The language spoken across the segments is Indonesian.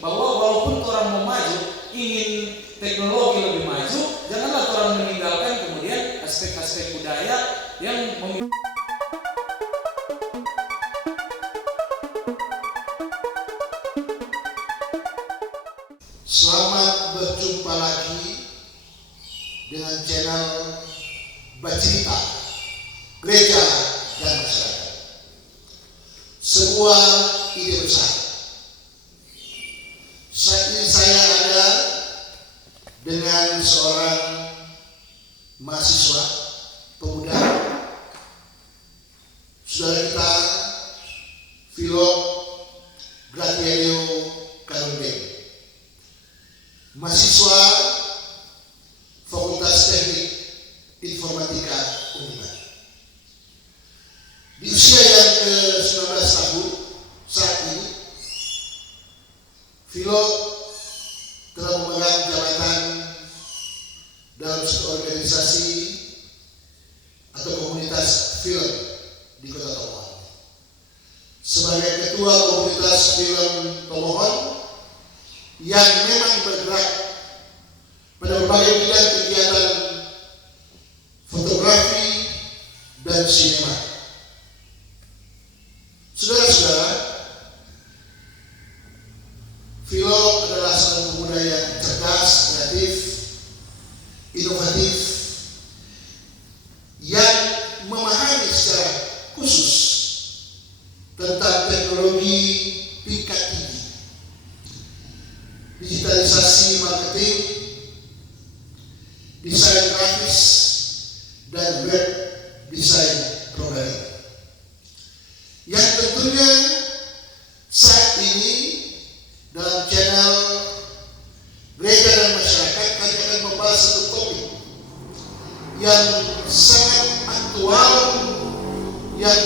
bahwa walaupun orang mau maju, ingin teknologi lebih maju, janganlah orang meninggalkan kemudian aspek-aspek budaya yang Selamat berjumpa lagi dengan channel Bercerita Gereja dan Masyarakat. Sebuah ide besar. Saat ini saya ada dengan seorang mahasiswa pemuda, saudara kita Philip Gratielio Karundeng, mahasiswa Fakultas Teknik Informatika Unpad. Di usia yang ke-19 tahun saat ini, Philo telah memegang jabatan dalam satu organisasi atau komunitas film di Kota Tomohon. Sebagai ketua komunitas film Tomohon yang memang bergerak pada berbagai bidang kegiatan fotografi dan sinema. Saudara-saudara, Philo adalah seorang pemuda yang cerdas, kreatif, inovatif, yang memahami secara khusus tentang teknologi tingkat tinggi, digitalisasi marketing, desain grafis, dan web desain programming. Yang tentunya saat ini dalam channel Gereja dan Masyarakat kami akan membahas satu topik yang sangat aktual, yang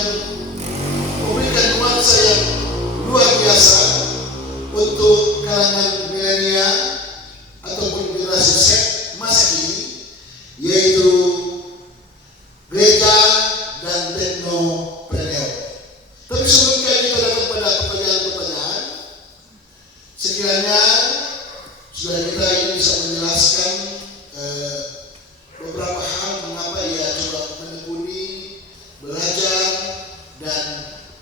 memberikan nuansa yang luar biasa untuk kalangan milenial ataupun generasi Z masa ini, yaitu gereja dan teknopreneur. Tapi sebelum kita datang pada pertanyaan-pertanyaan, sekiranya saudara kita ini bisa menjelaskan beberapa hal mengapa ia coba menekuni, belajar, dan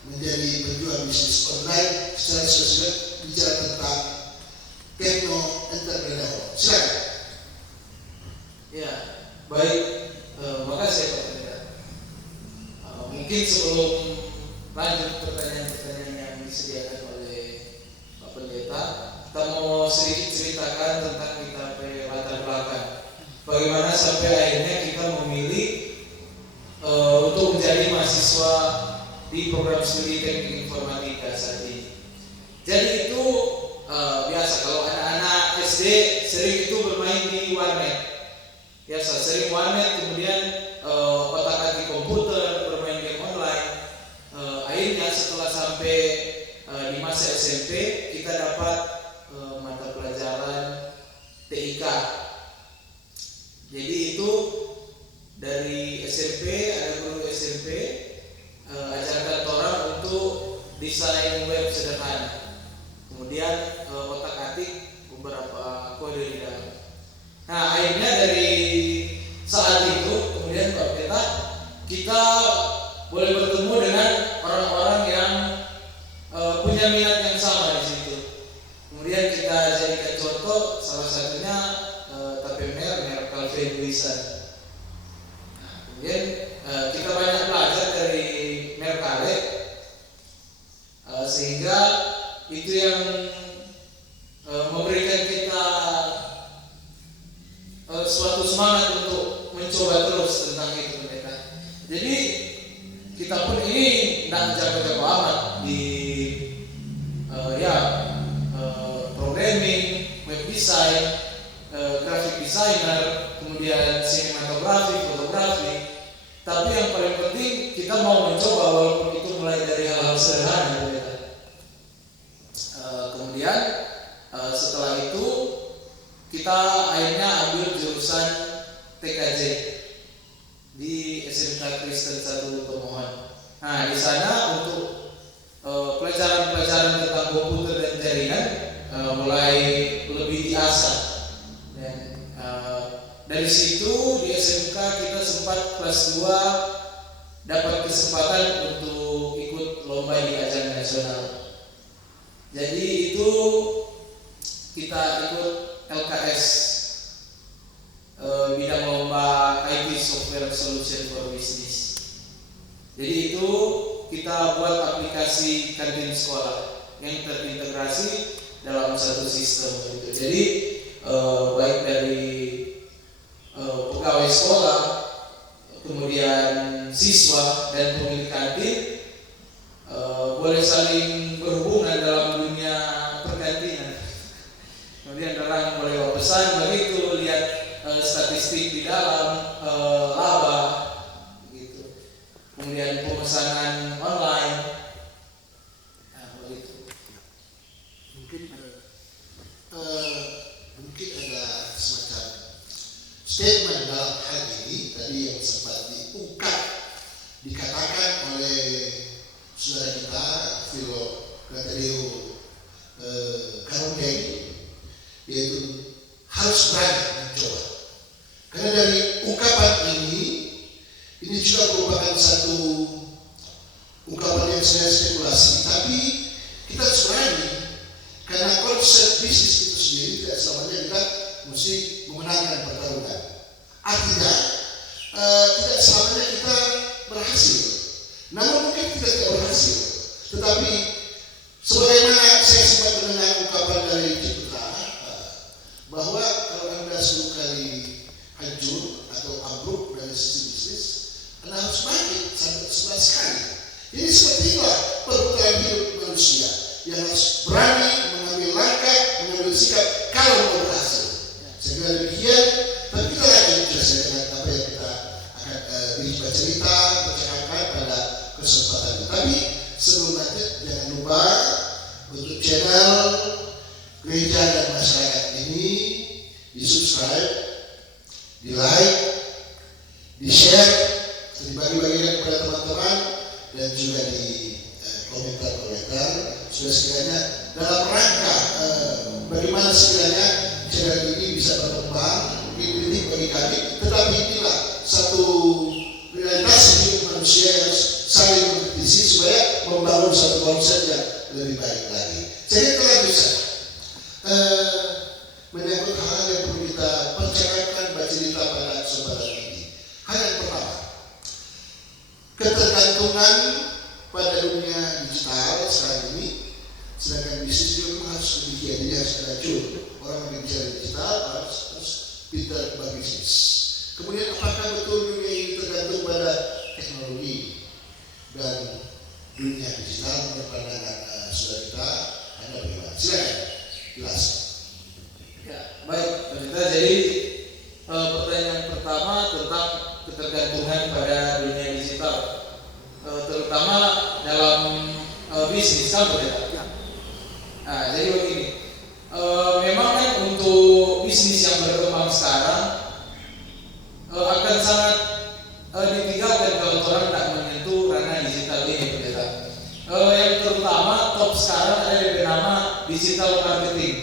menjadi penjual bisnis online secara spesifik bicara tentang tekno entrepreneur. Silakan. Ya, baik. Makasih Pak Pendeta. Mungkin sebelum lanjut pertanyaan-pertanyaan yang disediakan oleh Pak Pendeta, kita mau sedikit ceritakan tentang kita latar belakang. Bagaimana sampai akhirnya kita memilih untuk menjadi mahasiswa di program studi teknik informatika saat ini. Jadi itu biasa kalau anak-anak SD sering itu bermain di warnet. Biasa sering warnet, kemudian otak-atik komputer, bermain game online. Akhirnya setelah sampai di masa SMP kita dapat mata pelajaran TIK. Jadi itu dari SMP, ada guru SMP ajarkan orang untuk desain web sederhana. Kemudian otak-atik beberapa kode di dalam. Nah, akhirnya dari saat itu kemudian Pak Pendeta kita boleh bertemu dengan orang-orang yang punya minat yang sama di situ. Kemudian kita jadikan contoh, salah satunya Tapemer, merek Calvin Luisan. Nah, kemudian kita banyak belajar dari Merkale, sehingga itu yang memberikan kita suatu semangat untuk mencoba terus tentang itu Pendeta. Jadi kita pun ini tidak jago-jago amat di programming, web design, graphic designer, kemudian sinematografi, fotografi. Tapi yang paling penting kita mau mencoba walaupun itu mulai dari hal-hal sederhana Pendeta. Kemudian setelah itu kita akhirnya ambil jurusan TKJ di SMK Kristen 1 Tomohon. Nah, di sana untuk pelajaran-pelajaran tentang komputer dan jaringan mulai lebih diasah. Dan dari situ di SMK kita sempat kelas 2 dapat kesempatan untuk ikut lomba di ajang nasional. Jadi itu kita ikut LKS, bidang lomba IT Software Solution for Business. Jadi itu kita buat aplikasi kantin sekolah yang terintegrasi dalam satu sistem gitu. Jadi baik dari pegawai sekolah, kemudian siswa dan pemilik kantin boleh saling berhubungan dalam dunia perkantinan. Kemudian orang boleh pesan, begitu lihat statistik di dalam laba gitu. Kemudian pemesanan online, begitu. Mungkin ada semacam statement dalam hal ini tadi yang sempat diungkap, dikatakan oleh saudara kita Philo Gaterio Karundeng, yaitu harus berani mencoba. Karena dari ungkapan ini juga merupakan satu ungkapan yang saya spekulasi, tapi kita harus berani karena konsep bisnis itu sendiri tidak selamanya kita mesti memenangkan pertarungan. Artinya tidak selamanya kita berhasil. Namun mungkin kita tidak berhasil, tetapi sebagaimana saya sempat mendengar ungkapan dari Ciputra bahwa kalau Anda 10 kali hancur atau ambruk dari sisi bisnis, Anda harus bangkit sampai 11 kali. Jadi seperti itulah perputaran hidup manusia yang harus berani mengambil langkah, mengambil sikap kalau mau berhasil. Saya kira demikian, tapi kita lanjut saya dengan apa yang kita akan bercerita, percakapan pada kesempatan ini. Tapi sebelum lanjut, jangan lupa untuk channel Gereja dan Masyarakat ini di subscribe, di like, di share, dibagi-bagikan kepada teman-teman, dan juga di komentar-komentar. Sudah sekiranya dalam rangka bagaimana sekiranya channel ini bisa berkembang, mungkin ini bagi kami, tetapi inilah satu realitas hidup manusia yang saling mengkritisi supaya membangun satu konsep yang lebih baik lagi. Jadi telah bisa menyangkut hal yang perlu kita percakapan, bercerita pada kesempatan ini. Hal yang pertama, ketergantungan pada dunia digital sekarang ini, sedangkan bisnis juga harus demikian, jadi harus ada jur. Orang yang bicara digital harus pintar berbisnis. Kemudian apakah betul dunia ini tergantung pada teknologi dan dunia digital menurut pandangan saudara kita, Anda bagaimana? Silakan jelas. Ya, baik, jadi pertanyaan pertama tentang ketergantungan pada dunia digital, terutama dalam bisnis kan berbeda. Nah, jadi begini, memang kan untuk bisnis yang berkembang sekarang akan sangat ditinggalkan kalau orang tidak menyentuh ranah digital ini berbeda. Yang terutama top sekarang ada yang bernama digital marketing.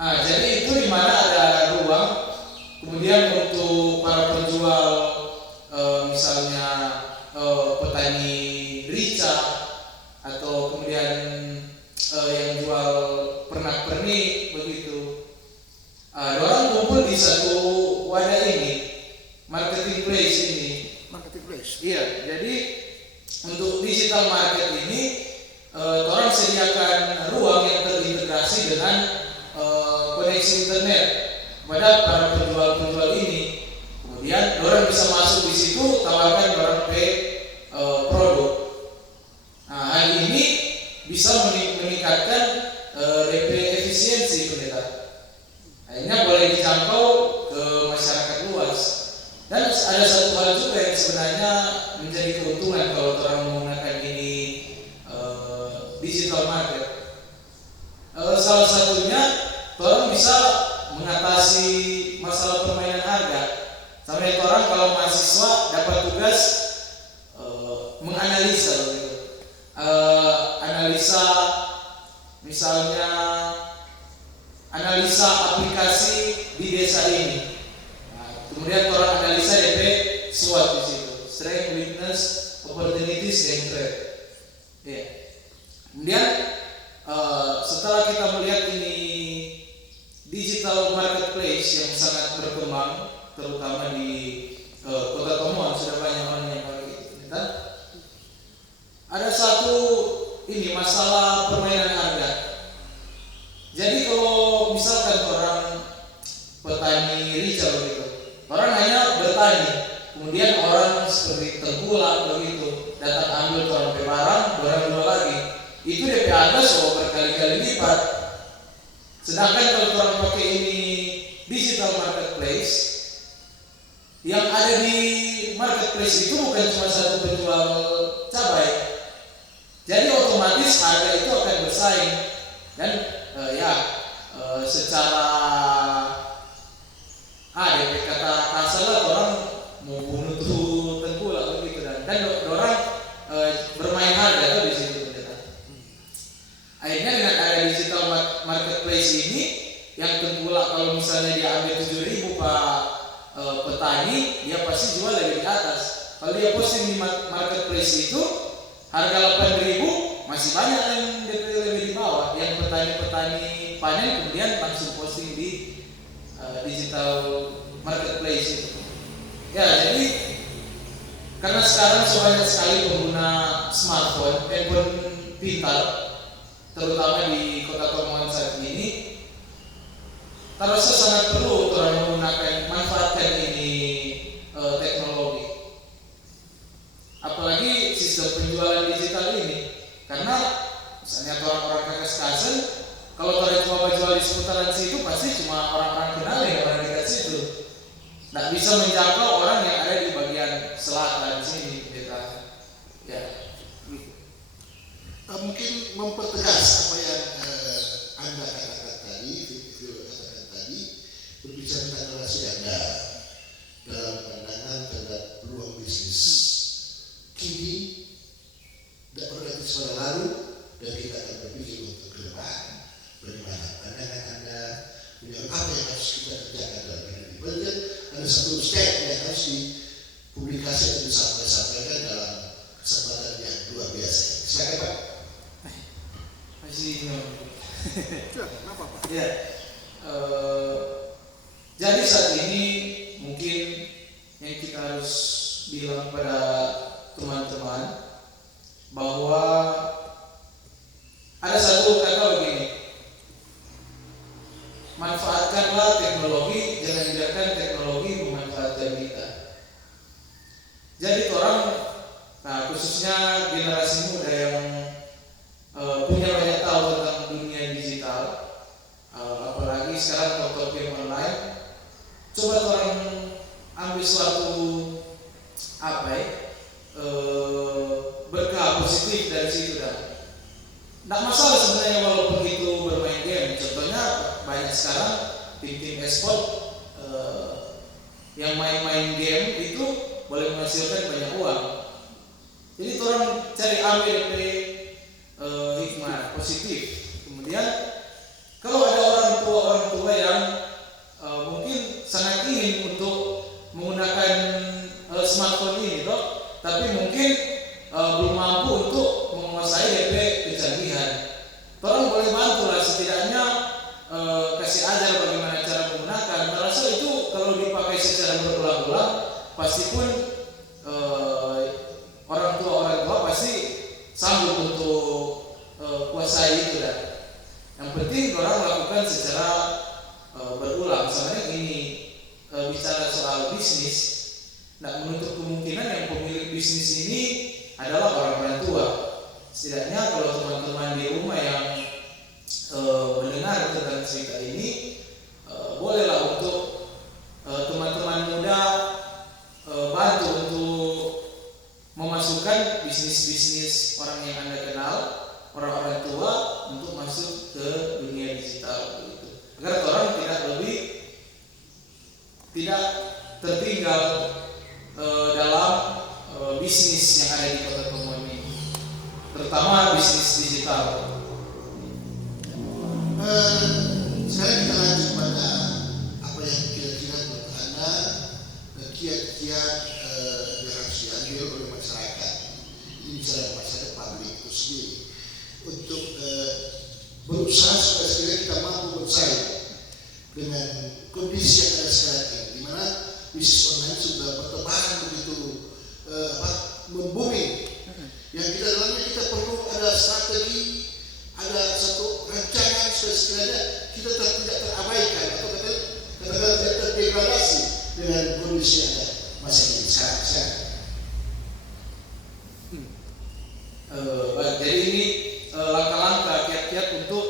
Nah, jadi itu di mana ada ruang kemudian untuk para penjual, misalnya petani rica atau kemudian yang jual pernak-pernik begitu. Orang kumpul di satu wadah ini, marketplace ini. Marketplace. Iya, jadi untuk digital market ini orang sediakan ruang yang terintegrasi dengan koneksi internet kepada para penjual-penjual ini. Kemudian orang bisa masuk di situ, tawarkan orang produk. Nah, hal ini bisa meningkatkan DP efisiensi pendeta. Akhirnya boleh dijangkau ke masyarakat luas. Dan ada satu hal juga yang sebenarnya menjadi keuntungan kalau orang menggunakan ini digital market. Salah satunya orang bisa mengatasi masalah permainan harga. Sampai orang kalau mahasiswa dapat tugas menganalisa gitu. Analisa misalnya analisa aplikasi di desa ini. Nah, kemudian orang analisa DP SWOT di situ, strength, weakness, opportunities, dan threat. Ya. Kemudian setelah kita melihat ini digital marketplace yang sangat berkembang, terutama di Kota Tomohon, sudah banyak orang yang pakai internet. Ada satu ini masalah permainan harga. Jadi kalau misalkan orang petani rica begitu, orang hanya bertani, kemudian orang seperti tengkulak begitu datang ambil orang barang jual lagi, itu DP harga so berkali-kali lipat. Sedangkan kalau orang pakai ini digital marketplace, yang ada di marketplace itu bukan cuma satu penjual cabai, jadi otomatis harga itu akan bersaing dan secara DP kata kasar lah, orang mau bunuh tuh tengkulak begitu, dan orang bermain harga tuh di situ. Akhirnya dengan ada digital marketplace ini, yang tengkulak kalau misalnya dia ambil 7.000 Pak petani, dia pasti jual lebih di atas. Kalau dia posting di marketplace itu harga 8.000, masih banyak yang lebih di bawah, yang petani-petani panen kemudian langsung posting di digital marketplace itu. Ya, jadi karena sekarang banyak sekali pengguna smartphone, handphone pintar, terutama di Kota Tomohon saat ini, terasa sangat perlu orang manfaatkan ini teknologi. Apalagi sistem penjualan digital ini, karena misalnya orang-orang kakas-kasen, kalau orang cuma jual di seputaran situ, pasti cuma orang-orang kenal yang orang dekat situ. Nggak bisa menjangkau orang yang ada di bagian selatan sini, kita. Ya. Mungkin mempertegas apa yang Anda katakan tadi, berbicara tentang relasi Anda dalam pandangan terhadap peluang bisnis kini tidak berganti pada lalu, dan kita akan berpikir untuk ke depan. Bagaimana pandangan Anda, apa yang harus kita kerjakan dalam hidup? Berarti ada satu step yang harus dipublikasi dan disampaikan dalam kesempatan yang luar biasa. Silakan Pak. Ya, jadi saat ini mungkin yang kita harus bilang pada teman-teman bahwa ada satu kata begini: manfaatkanlah teknologi, jangan biarkan teknologi memanfaatkan kita. Jadi orang, khususnya generasi muda yang punya banyak tahu tentang dunia digital, apalagi sekarang top-top online, coba orang ambil suatu berkah positif dari situ dah. Nggak masalah sebenarnya walaupun itu bermain game. Contohnya banyak sekarang tim-tim e-sport yang main-main game itu boleh menghasilkan banyak uang. Jadi orang cari ambil hikmah positif. Kemudian kalau ada orang tua yang mungkin sangat ingin untuk menggunakan smartphone ini tapi mungkin belum mampu untuk menguasai kecanggihan, orang boleh bantu lah, setidaknya kasih ajar bagaimana cara menggunakan. Terasa itu kalau dipakai secara berulang-ulang, pasti pun orang tua pasti sanggup untuk kuasai itu dah. Yang penting orang lakukan secara berulang. Soalnya ini bicara soal bisnis, tidak menutup kemungkinan yang pemilik bisnis ini adalah orang tua. Setidaknya kalau teman-teman di rumah yang mendengar tentang cerita ini, bolehlah untuk teman-teman muda bantu untuk memasukkan bisnis-bisnis orang yang Anda kenal, orang-orang tua, untuk masuk ke dunia digital begitu. Agar orang tidak tertinggal dalam bisnis yang ada di Kota Tomohon ini, terutama bisnis digital. Sekarang kita lanjut sekali kita mampu bersaing dengan kondisi yang ada sekarang ini, di mana bisnis online sudah perkembangan begitu membumi. Yang kita dalamnya kita perlu ada strategi, ada satu rancangan supaya sekiranya kita tidak terabaikan atau katakanlah tidak terdegradasi dengan kondisi yang ada masa ini sekarang. Baik, jadi ini langkah-langkah kiat-kiat untuk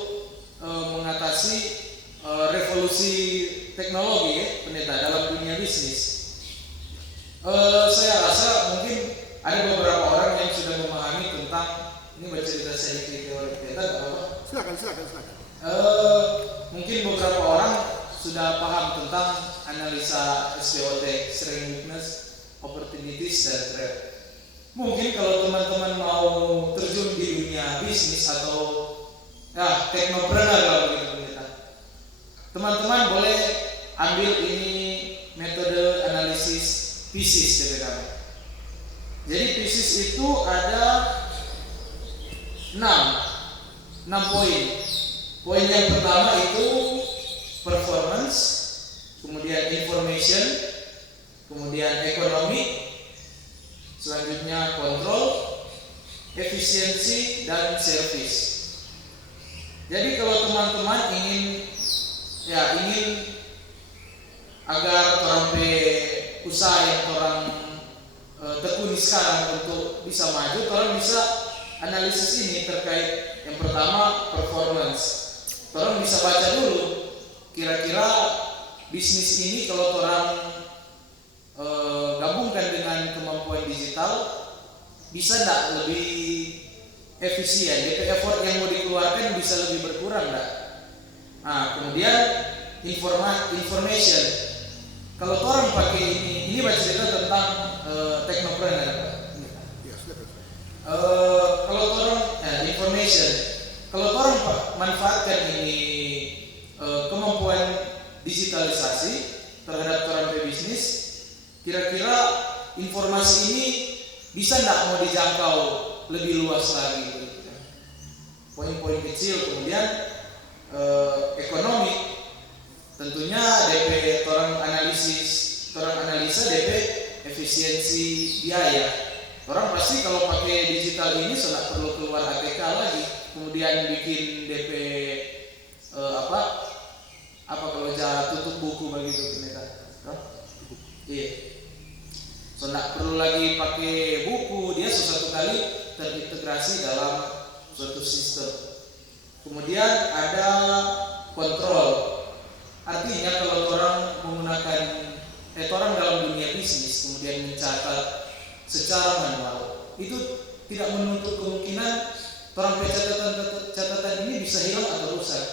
mengatasi revolusi teknologi ya, pendeta dalam dunia bisnis. Saya rasa mungkin ada beberapa orang yang sudah memahami tentang ini bercerita sedikit teori pendeta, apa? Silakan. Mungkin beberapa orang sudah paham tentang analisa SWOT, Strength, Weakness, Opportunities, dan Threat. Mungkin kalau teman-teman mau terjun di dunia bisnis atau teknopreneur kalau begitu, teman-teman boleh ambil ini metode analisis PISIS. Jadi PISIS itu ada 6 poin. Poin yang pertama itu performance, kemudian information, kemudian ekonomi, selanjutnya kontrol, efisiensi, dan service. Jadi kalau teman-teman ingin agar orang usaha yang orang tekuni sekarang untuk bisa maju, orang bisa analisis ini terkait yang pertama performance. Orang bisa baca dulu kira-kira bisnis ini kalau orang gabungkan dengan kemampuan digital bisa tidak lebih efisien, DP effort yang mau dikeluarkan bisa lebih berkurang tidak? Nah, kemudian information. Kalau orang pakai ini bercerita tentang teknopreneur. Kalau orang information, kalau orang manfaatkan ini kemampuan digitalisasi terhadap orang bisnis, kira-kira informasi ini bisa tidak mau dijangkau lebih luas lagi? Poin-poin kecil. Kemudian ekonomi, tentunya DP orang analisa DP efisiensi biaya. Orang pasti kalau pakai digital ini sudah perlu keluar ATK lagi, kemudian bikin DP apa kalau cara tutup buku begitu pendeta. Iya. So tidak perlu lagi pakai buku, dia suatu kali terintegrasi dalam suatu sistem. Kemudian ada kontrol. Artinya kalau orang menggunakan orang dalam dunia bisnis kemudian mencatat secara manual, itu tidak menutup kemungkinan orang catatan ini bisa hilang atau rusak.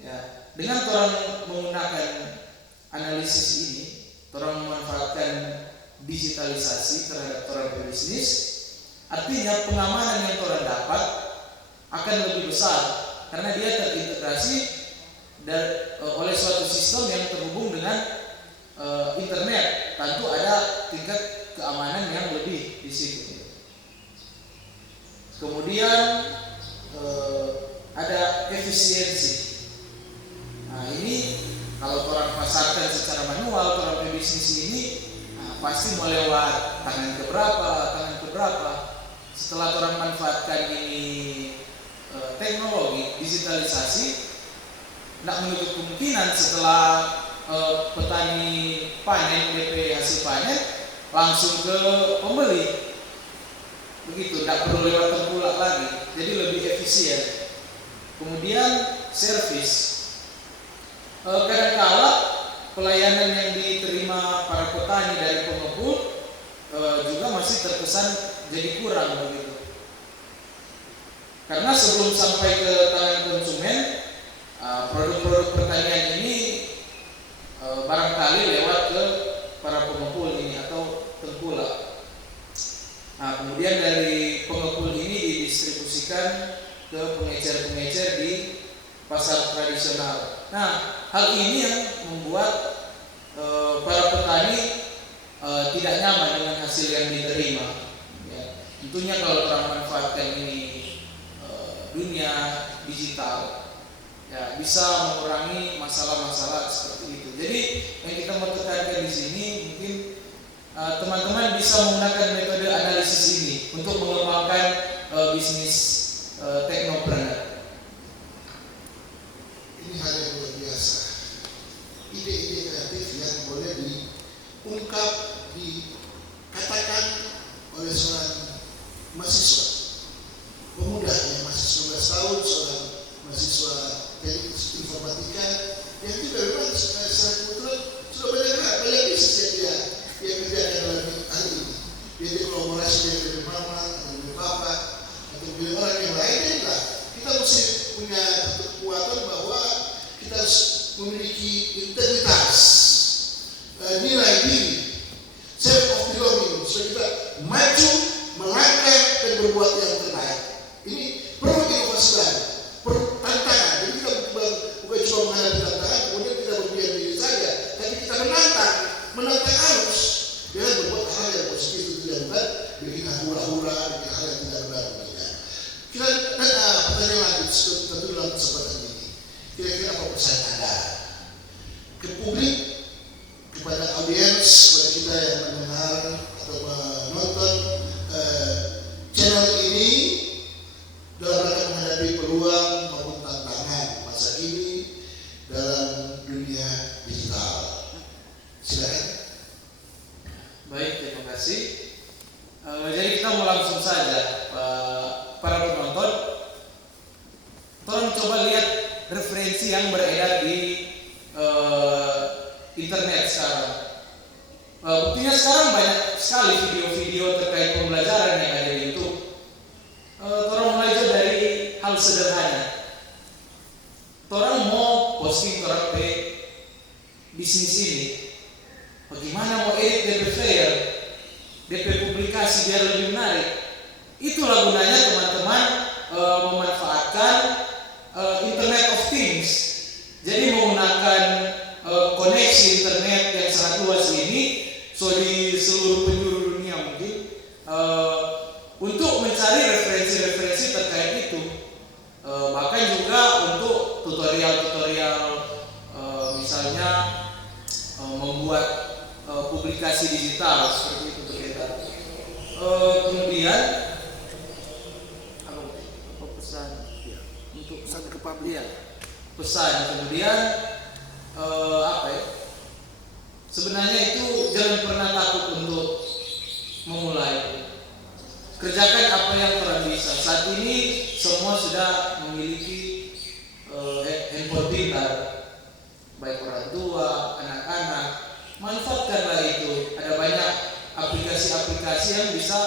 Ya, dengan orang menggunakan analisis ini, orang memanfaatkan digitalisasi terhadap orang berbisnis, artinya pengamanan yang orang dapat akan lebih besar karena dia terintegrasi oleh suatu sistem yang terhubung dengan internet. Tentu ada tingkat keamanan yang lebih di situ. Kemudian ada efisiensi. Nah, ini kalau orang pasarkan secara manual, orang bisnis ini pasti mau lewat tangan keberapa. Setelah orang manfaatkan ini teknologi digitalisasi, tidak menutup kemungkinan setelah petani panen DP hasil panen langsung ke pembeli, begitu, tidak perlu lewat tengkulak lagi, jadi lebih efisien. Kemudian service, kadang-kala pelayanan yang diterima para petani dari pengepul juga masih terkesan jadi kurang begitu, karena sebelum sampai ke tangan konsumen, produk-produk pertanian ini barangkali lewat ke para pengepul ini atau tengkulak. Nah, kemudian dari pengepul ini didistribusikan ke pengecer-pengecer di pasar tradisional. Nah, hal ini yang membuat para petani tidak nyaman dengan hasil yang diterima. Ya, tentunya kalau orang manfaatkan ini dunia digital, ya bisa mengurangi masalah-masalah seperti itu. Jadi yang kita mau tekankan di sini mungkin teman-teman bisa menggunakan metode analisis ini untuk mengembangkan bisnis teknopreneur. Ini hal yang luar biasa. Ide-ide kreatif yang boleh diungkap, dikatakan oleh seorang mahasiswa pemuda yang masih 19 tahun, seorang mahasiswa teknik informatika yang juga memang secara kebetulan sudah banyak bisnis yang dia kerjakan dalam hal ini. Dia kolaborasi dengan mama, dengan papa, atau dengan orang yang lain. Lah kita mesti punya kekuatan bahwa kita harus memiliki integritas, nilai diri, self of belonging, supaya kita maju, melangkah dan berbuat yang terbaik. Ini perlu inovasi baru, perlu tantangan. Jadi kita bukan cuma menghadapi tantangan kemudian kita berdiam diri saja, tapi kita menantang arus dengan berbuat hal yang positif, itu tidak bukan bikin hura-hura, bikin hal yang tidak benar. Kita pertanyaan lanjut tentu dalam kesempatan ini. Kira-kira apa pesan Anda ke publik, kepada audiens, kepada kita yang mendengar atau menonton channel ini dalam rangka menghadapi peluang maupun tantangan masa ini dalam dunia digital? Silakan. Baik, terima kasih. Jadi kita mau langsung saja, para penonton, tolong coba lihat referensi yang beredar di internet sekarang. Buktinya sekarang banyak sekali video-video terkait pembelajaran yang ada di YouTube. Orang belajar dari hal sederhana. Orang mau posting orang bisnis ini, bagaimana mau edit DP flyer, DP publikasi biar lebih menarik. Itulah gunanya teman-teman memanfaatkan Internet of Things. Jadi menggunakan koneksi internet yang sangat luas ini, di seluruh penjuru dunia mungkin, untuk mencari referensi-referensi terkait itu. Bahkan juga untuk tutorial-tutorial, misalnya membuat publikasi digital seperti itu terkait. Kemudian apa pesan untuk pesan ke publik? Pesan kemudian apa ya? Sebenarnya itu jangan pernah takut untuk memulai. Kerjakan apa yang orang bisa. Saat ini semua sudah memiliki handphone pintar, baik orang tua, anak-anak. Manfaatkanlah itu. Ada banyak aplikasi-aplikasi yang bisa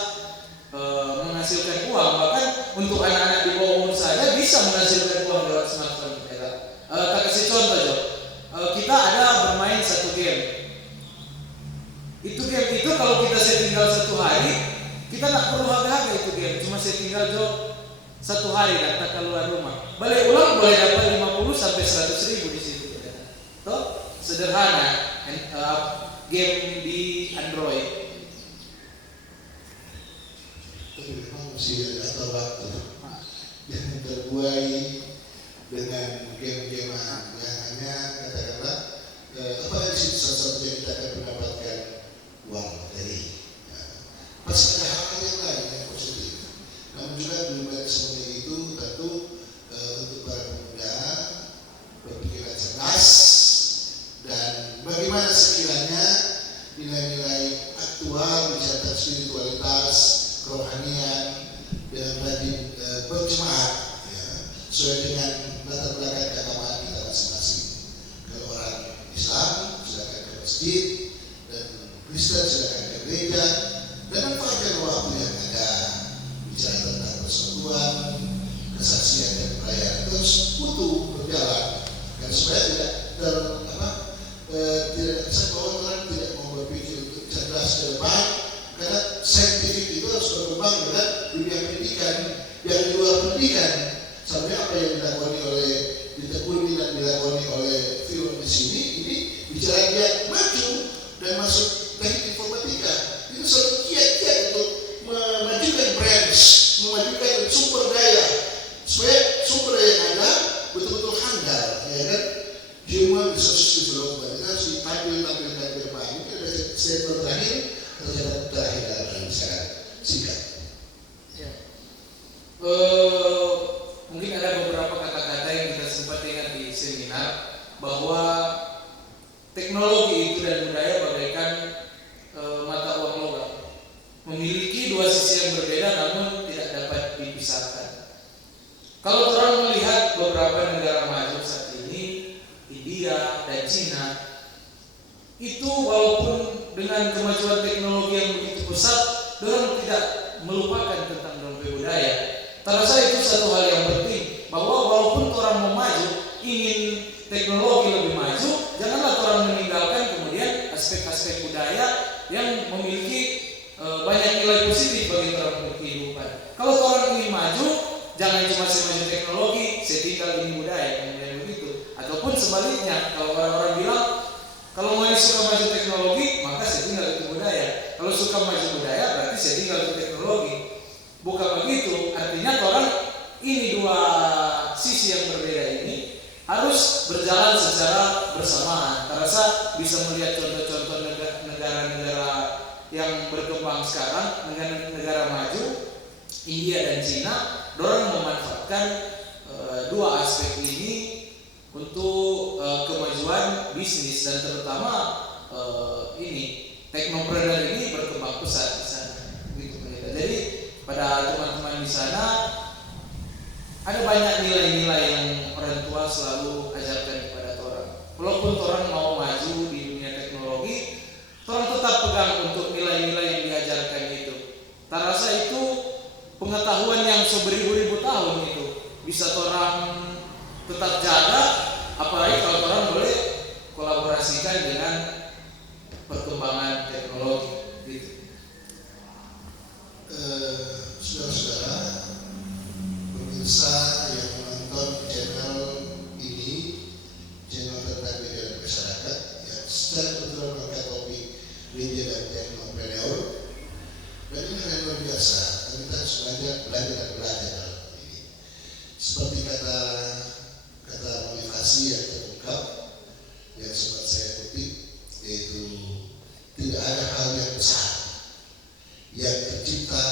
menghasilkan uang. Bahkan untuk anak-anak di bawah umur saja bisa menghasilkan uang lewat smartphone. Tak kasih contoh, Jo. Kita ada bermain satu game. Itu game itu kalau kita tinggal 1 hari, kita tak perlu harga itu game. Cuma tinggal Jo 1 hari dan tak keluar rumah. Balik ulang boleh dapat 50 sampai 100 ribu di situ. Toh sederhana game di Android. Tapi memang mesti ada waktu. Jangan terbuai dengan game-gamean yang hanya katakanlah apa yang salah satu yang kita akan mendapatkan uang dari. Pasti ada hal yang lain yang positif. Namun juga belum banyak semuanya itu tentu untuk para pemuda berpikiran cerdas dan bagaimana sekiranya nilai-nilai aktual misalnya spiritualitas, kerohanian dengan rajin berjemaat sesuai dengan latar belakang keagamaan kita masing-masing. Kalau orang Islam silakan ke masjid dan Kristen silakan ke gereja dan manfaatkan waktu yang ada bicara tentang persatuan, kesaksian dan perayaan terus utuh berjalan. Dan supaya tidak tidak bahwa orang tidak mau berpikir untuk cerdas ke depan, karena saintifik itu harus berkembang dengan dunia pendidikan yang di luar pendidikan. Sampai apa yang ditekuni dan dilakoni oleh film di sini ini bicara dia maju dan masuk teknik informatika itu satu kiat-kiat untuk memajukan branch, memajukan sumber daya supaya sumber daya yang bahwa teknologi itu dan budaya bagaikan mata uang logam, memiliki dua sisi yang berbeda namun tidak dapat dipisahkan. Kalau orang melihat beberapa negara maju saat ini, India dan Cina, itu walaupun dengan kemajuan teknologi yang begitu pesat, orang tidak melupakan tentang dompet budaya. Terasa itu satu hal yang penting, bahwa walaupun orang mau maju, ingin teknologi lebih maju, janganlah orang meninggalkan kemudian aspek-aspek budaya yang memiliki banyak nilai positif bagi orang berkehidupan. Kalau orang ingin maju, jangan cuma semaju teknologi, saya tinggal ini budaya, kemudian begitu. Ataupun sebaliknya, kalau orang-orang bilang kalau mau suka maju teknologi, maka saya tinggal itu budaya. Kalau suka maju budaya, berarti saya tinggal itu teknologi. Bukan begitu. Artinya orang ini dua sisi yang berbeda ini harus berjalan secara bersamaan. Terasa bisa melihat contoh-contoh negara-negara yang berkembang sekarang, negara maju, India dan Cina, dorang memanfaatkan dua aspek ini untuk kemajuan bisnis, dan terutama ini teknopreneur ini berkembang pesat di sana. Gitu, jadi pada teman-teman di sana ada banyak nilai-nilai yang orang tua selalu ajarkan kepada orang. Walaupun orang mau maju di dunia teknologi, orang tetap pegang untuk nilai-nilai yang diajarkan itu. Tak rasa itu pengetahuan yang seberibu-ribu tahun itu bisa orang tetap jaga, apalagi kalau orang boleh kolaborasikan dengan perkembangan teknologi. Gitu. Saudara-saudara, pemirsa yang menonton channel ini, channel tentang media dan masyarakat, yang secara kebetulan mengangkat topik media dan teknopreneur, dan ini hal yang luar biasa. Kita harus belajar dan belajar dalam ini. Seperti kata motivasi yang terungkap yang sempat saya kutip, yaitu tidak ada hal yang besar yang tercipta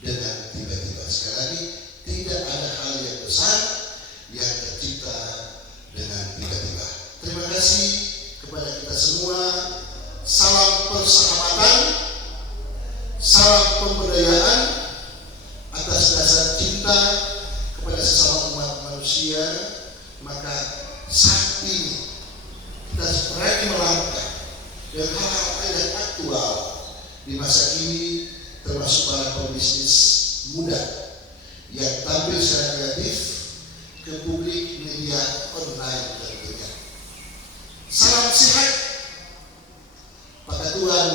dengan tiba-tiba. Sekali lagi, tidak ada hal yang besar yang tercipta dengan tiba-tiba. Terima kasih kepada kita semua. Salam persahabatan, salam pemberdayaan atas dasar cinta kepada sesama umat manusia. Maka saat ini kita berani melangkah dengan hal-hal yang aktual di masa ini, termasuk para pebisnis muda yang tampil secara kreatif ke publik media online tentunya. Salam sehat, Pak Tuhan,